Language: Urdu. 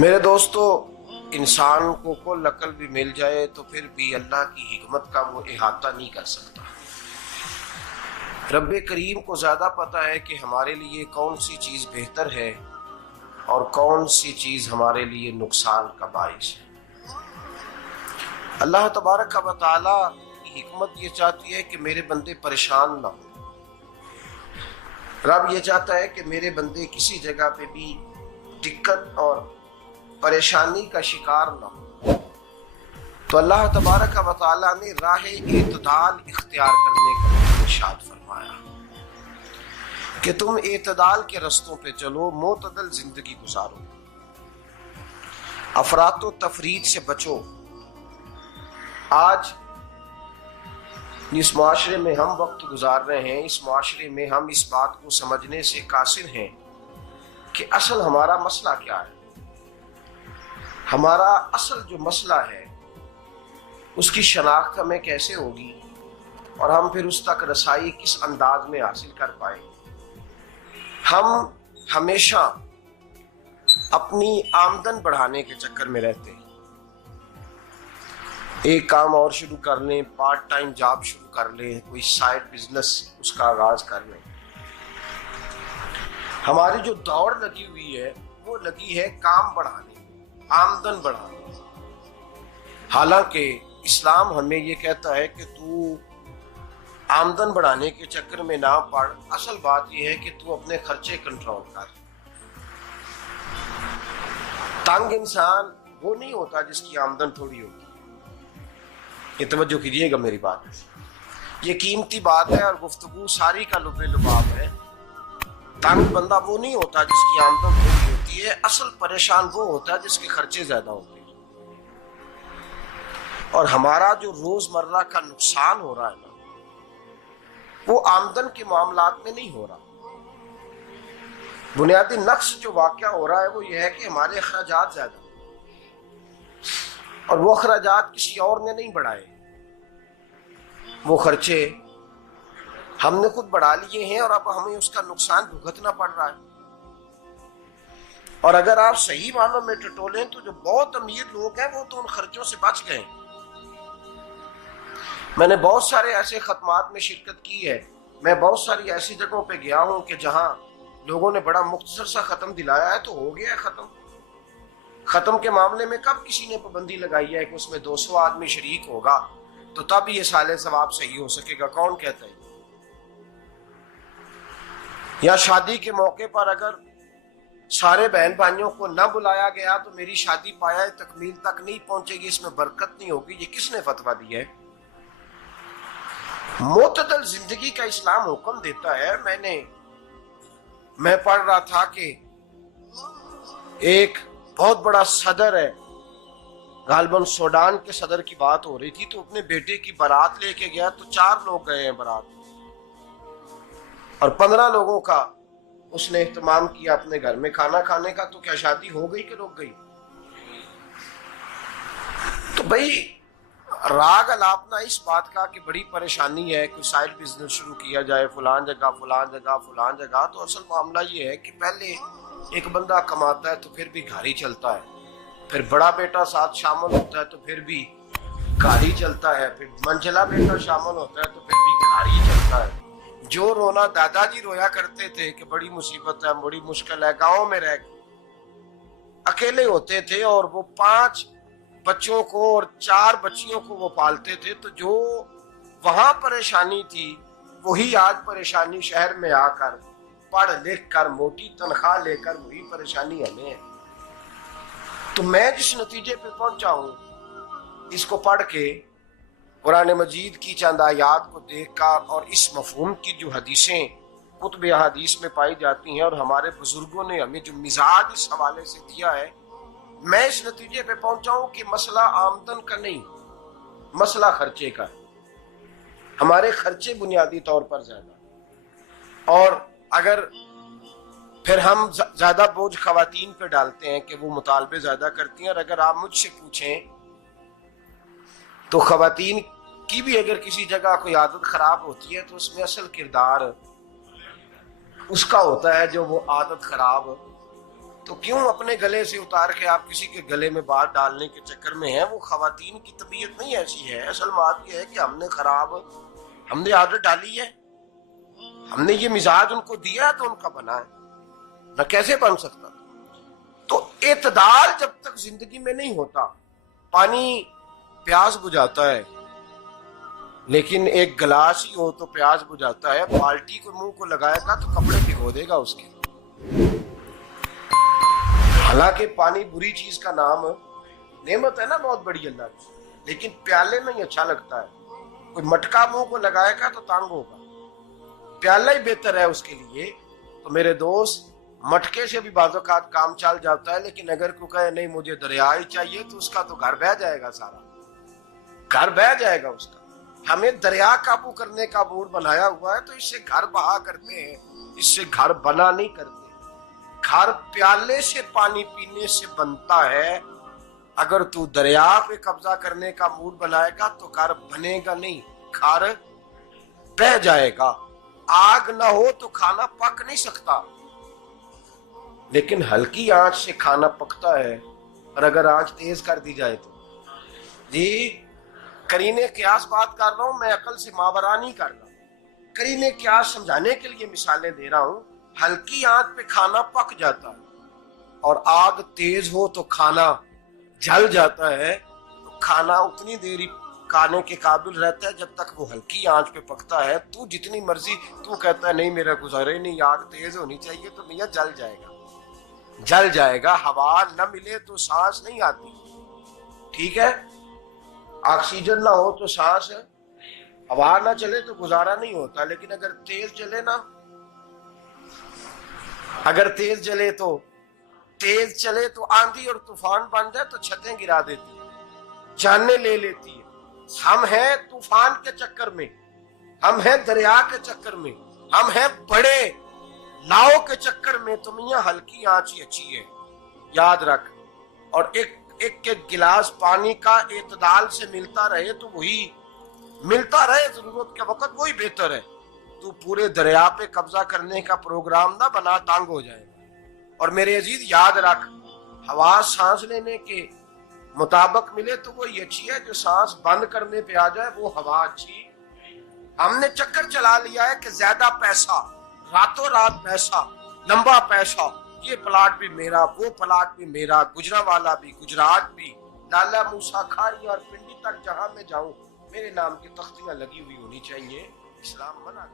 میرے دوستو، انسان کو کل عقل بھی مل جائے تو پھر بھی اللہ کی حکمت کا وہ احاطہ نہیں کر سکتا۔ رب کریم کو زیادہ پتہ ہے کہ ہمارے لیے کون سی چیز بہتر ہے اور کون سی چیز ہمارے لیے نقصان کا باعث ہے۔ اللہ تبارک و تعالی کی حکمت یہ چاہتی ہے کہ میرے بندے پریشان نہ ہوں۔ رب یہ چاہتا ہے کہ میرے بندے کسی جگہ پہ بھی دقت اور پریشانی کا شکار نہ ہو، تو اللہ تبارک و تعالی نے راہ اعتدال اختیار کرنے کا ارشاد فرمایا کہ تم اعتدال کے رستوں پہ چلو، معتدل زندگی گزارو، افراط و تفریط سے بچو۔ آج جس معاشرے میں ہم وقت گزار رہے ہیں، اس معاشرے میں ہم اس بات کو سمجھنے سے قاصر ہیں کہ اصل ہمارا مسئلہ کیا ہے۔ ہمارا اصل جو مسئلہ ہے اس کی شناخت ہمیں کیسے ہوگی اور ہم پھر اس تک رسائی کس انداز میں حاصل کر پائیں۔ ہم ہمیشہ اپنی آمدن بڑھانے کے چکر میں رہتے ہیں، ایک کام اور شروع کر لیں، پارٹ ٹائم جاب شروع کر لیں، کوئی سائیڈ بزنس اس کا آغاز کر لیں۔ ہماری جو دوڑ لگی ہوئی ہے وہ لگی ہے کام بڑھانے، آمدن بڑھانے، حالانکہ اسلام ہمیں یہ کہتا ہے کہ تو آمدن بڑھانے کے چکر میں نہ پڑ، اصل بات یہ ہے کہ تو اپنے خرچے کنٹرول کر۔ تنگ انسان وہ نہیں ہوتا جس کی آمدن تھوڑی ہوتی۔ یہ توجہ کیجیے گا میری بات، یہ قیمتی بات ہے اور گفتگو ساری کا لب لباب ہے۔ تنگ بندہ وہ نہیں ہوتا جس کی آمدن تھوڑی ہوتی ہے، اصل پریشان وہ ہوتا ہے جس کے خرچے زیادہ ہوتے ہیں۔ اور ہمارا جو روزمرہ کا نقصان ہو رہا ہے نا، وہ آمدن کے معاملات میں نہیں ہو رہا۔ بنیادی نقص جو واقعہ ہو رہا ہے وہ یہ ہے کہ ہمارے اخراجات زیادہ، اور وہ اخراجات کسی اور نے نہیں بڑھائے، وہ خرچے ہم نے خود بڑھا لیے ہیں اور اب ہمیں اس کا نقصان بھگتنا پڑ رہا ہے۔ اور اگر آپ صحیح معنوں میں ٹٹولیں تو جو بہت امیر لوگ ہیں وہ تو ان خرچوں سے بچ گئے۔ میں نے بہت سارے ایسے ختمات میں شرکت کی ہے، میں بہت ساری ایسی جگہوں پہ گیا ہوں کہ جہاں لوگوں نے بڑا مختصر سا ختم دلایا ہے تو ہو گیا ہے ختم۔ ختم کے معاملے میں کب کسی نے پابندی لگائی ہے کہ اس میں 200 آدمی شریک ہوگا تو تب یہ سال ثواب صحیح ہو سکے گا؟ کون کہتا ہے؟ یا شادی کے موقع پر اگر سارے بہن بھائیوں کو نہ بلایا گیا تو میری شادی پایہ تکمیل تک نہیں پہنچے گی، اس میں برکت نہیں ہوگی، یہ کس نے فتویٰ دیا ہے؟ معتدل زندگی کا اسلام حکم دیتا ہے۔ میں پڑھ رہا تھا کہ ایک بہت بڑا صدر ہے، غالباً سوڈان کے صدر کی بات ہو رہی تھی، تو اپنے بیٹے کی بارات لے کے گیا تو 4 لوگ گئے ہیں بارات، اور 15 لوگوں کا اس نے اہتمام کیا اپنے گھر میں کھانا کھانے کا۔ تو کیا شادی ہو گئی کہ رک گئی؟ تو بھائی راگ الاپنا اس بات کا کہ بڑی پریشانی ہے، کوئی سائیڈ بزنس شروع کیا جائے فلان جگہ فلان جگہ فلان جگہ، تو اصل معاملہ یہ ہے کہ پہلے ایک بندہ کماتا ہے تو پھر بھی گھر ہی چلتا ہے، پھر بڑا بیٹا ساتھ شامل ہوتا ہے تو پھر بھی گھر ہی چلتا ہے، پھر منجلا بیٹا شامل ہوتا ہے تو پھر بھی گھر ہی چلتا ہے۔ جو رونا دادا جی رویا کرتے تھے کہ بڑی مصیبت ہے، بڑی مشکل ہے، گاؤں میں رہ اکیلے ہوتے تھے اور وہ 5 بچوں کو اور 4 بچیوں کو وہ پالتے تھے، تو جو وہاں پریشانی تھی وہی آج پریشانی شہر میں آ کر پڑھ لکھ کر موٹی تنخواہ لے کر وہی پریشانی ہمیں ہے۔ تو میں جس نتیجے پہ پہنچا ہوں اس کو پڑھ کے، قرآن مجید کی چند آیات کو دیکھ کر اور اس مفہوم کی جو حدیثیں کتب احادیث میں پائی جاتی ہیں اور ہمارے بزرگوں نے ہمیں جو مزاج اس حوالے سے دیا ہے، میں اس نتیجے پہ پہنچا ہوں کہ مسئلہ آمدن کا نہیں، مسئلہ خرچے کا ہے۔ ہمارے خرچے بنیادی طور پر زیادہ، اور اگر پھر ہم زیادہ بوجھ خواتین پہ ڈالتے ہیں کہ وہ مطالبے زیادہ کرتی ہیں، اور اگر آپ مجھ سے پوچھیں تو خواتین کی بھی اگر کسی جگہ کوئی عادت خراب ہوتی ہے تو اس میں اصل کردار اس کا ہوتا ہے جو وہ عادت خراب تو کیوں اپنے گلے سے اتار کے آپ کسی کے گلے میں بات ڈالنے کے چکر میں ہیں؟ وہ خواتین کی طبیعت نہیں ایسی ہے. اصل بات یہ ہے کہ ہم نے عادت ڈالی ہے، ہم نے یہ مزاج ان کو دیا ہے تو ان کا بنا ہے، نہ کیسے بن سکتا. تو اعتدال جب تک زندگی میں نہیں ہوتا، پانی پیاس بجھاتا ہے لیکن ایک گلاس ہی ہو تو پیاس بجھاتا ہے، بالٹی کو منہ کو لگائے گا تو کپڑے بھگو دے گا اس کے. حالانکہ پانی بری چیز کا نام نعمت ہے نا بہت بڑی اللہ کی، لیکن پیالے میں ہی اچھا لگتا ہے. کوئی مٹکا منہ کو لگائے گا تو تانگ ہوگا، پیالہ ہی بہتر ہے اس کے لیے. تو میرے دوست، مٹکے سے بھی بعض اوقات کام چل جاتا ہے، لیکن اگر کوئی کہے نہیں مجھے دریا ہی چاہیے تو اس کا تو گھر بہ جائے گا، سارا گھر بہ جائے گا اس کا. ہمیں دریا قابو کرنے کا موڈ بنایا ہوا ہے تو اس سے گھر بہا کرتے ہیں، اس سے گھر بنا نہیں کرتے. گھر پیالے سے پانی پینے سے بنتا ہے. اگر تو دریا پہ قبضہ کرنے کا موڈ بنائے گا تو گھر بنے گا نہیں، گھر بہ جائے گا. آگ نہ ہو تو کھانا پک نہیں سکتا، لیکن ہلکی آنچ سے کھانا پکتا ہے. اور اگر آنچ تیز کر دی جائے تو جی قرینے قیاس بات کر رہا ہوں، میں عقل سے ماورا نہیں کر رہا. قرینے قیاس سمجھانے کے لیے مثالیں دے رہا ہوں. ہلکی آنچ پہ کھانا پک جاتا ہے اور آگ تیز ہو تو کھانا جل جاتا ہے. تو کھانا اتنی دیر کھانے کے قابل رہتا ہے جب تک وہ ہلکی آنچ پہ پکتا ہے. تو جتنی مرضی تو کہتا ہے نہیں میرا گزارے نہیں، آگ تیز ہونی چاہیے، تو میاں جل جائے گا، جل جائے گا. ہوا نہ ملے تو سانس نہیں آتی، ٹھیک ہے؟ آکسیجن نہ ہو تو سانس، ہوا نہ چلے تو گزارا نہیں ہوتا. لیکن اگر تیز چلے نا، اگر تیز چلے تو آندھی اور طوفان بن جائے تو چھتیں گرا دیتی ہے، جانیں لے لیتی ہے. ہم ہیں طوفان کے چکر میں، ہم ہیں دریا کے چکر میں، ہم ہیں بڑے لاؤ کے چکر میں. تو میاں ہلکی آنچ ہی اچھی ہے، یاد رکھ. اور ایک گلاس پانی کا اعتدال سے ملتا رہے تو وہی ملتا رہے، ضرورت کے وقت وہی بہتر ہے. تو پورے دریا پہ قبضہ کرنے کا پروگرام نہ بنا، تانگ ہو جائے گا. اور میرے عزیز یاد رکھ، ہوا سانس لینے کے مطابق ملے تو وہی اچھی ہے، جو سانس بند کرنے پہ آ جائے وہ ہوا اچھی. ہم نے چکر چلا لیا ہے کہ زیادہ پیسہ، راتوں رات پیسہ، لمبا پیسہ، یہ پلاٹ بھی میرا، وہ پلاٹ بھی میرا، گجرانوالا بھی، گجرات بھی، لالا موسیٰ کھاری اور پنڈی تک جہاں میں جاؤں میرے نام کی تختیاں لگی ہوئی ہونی چاہیے. اسلام منع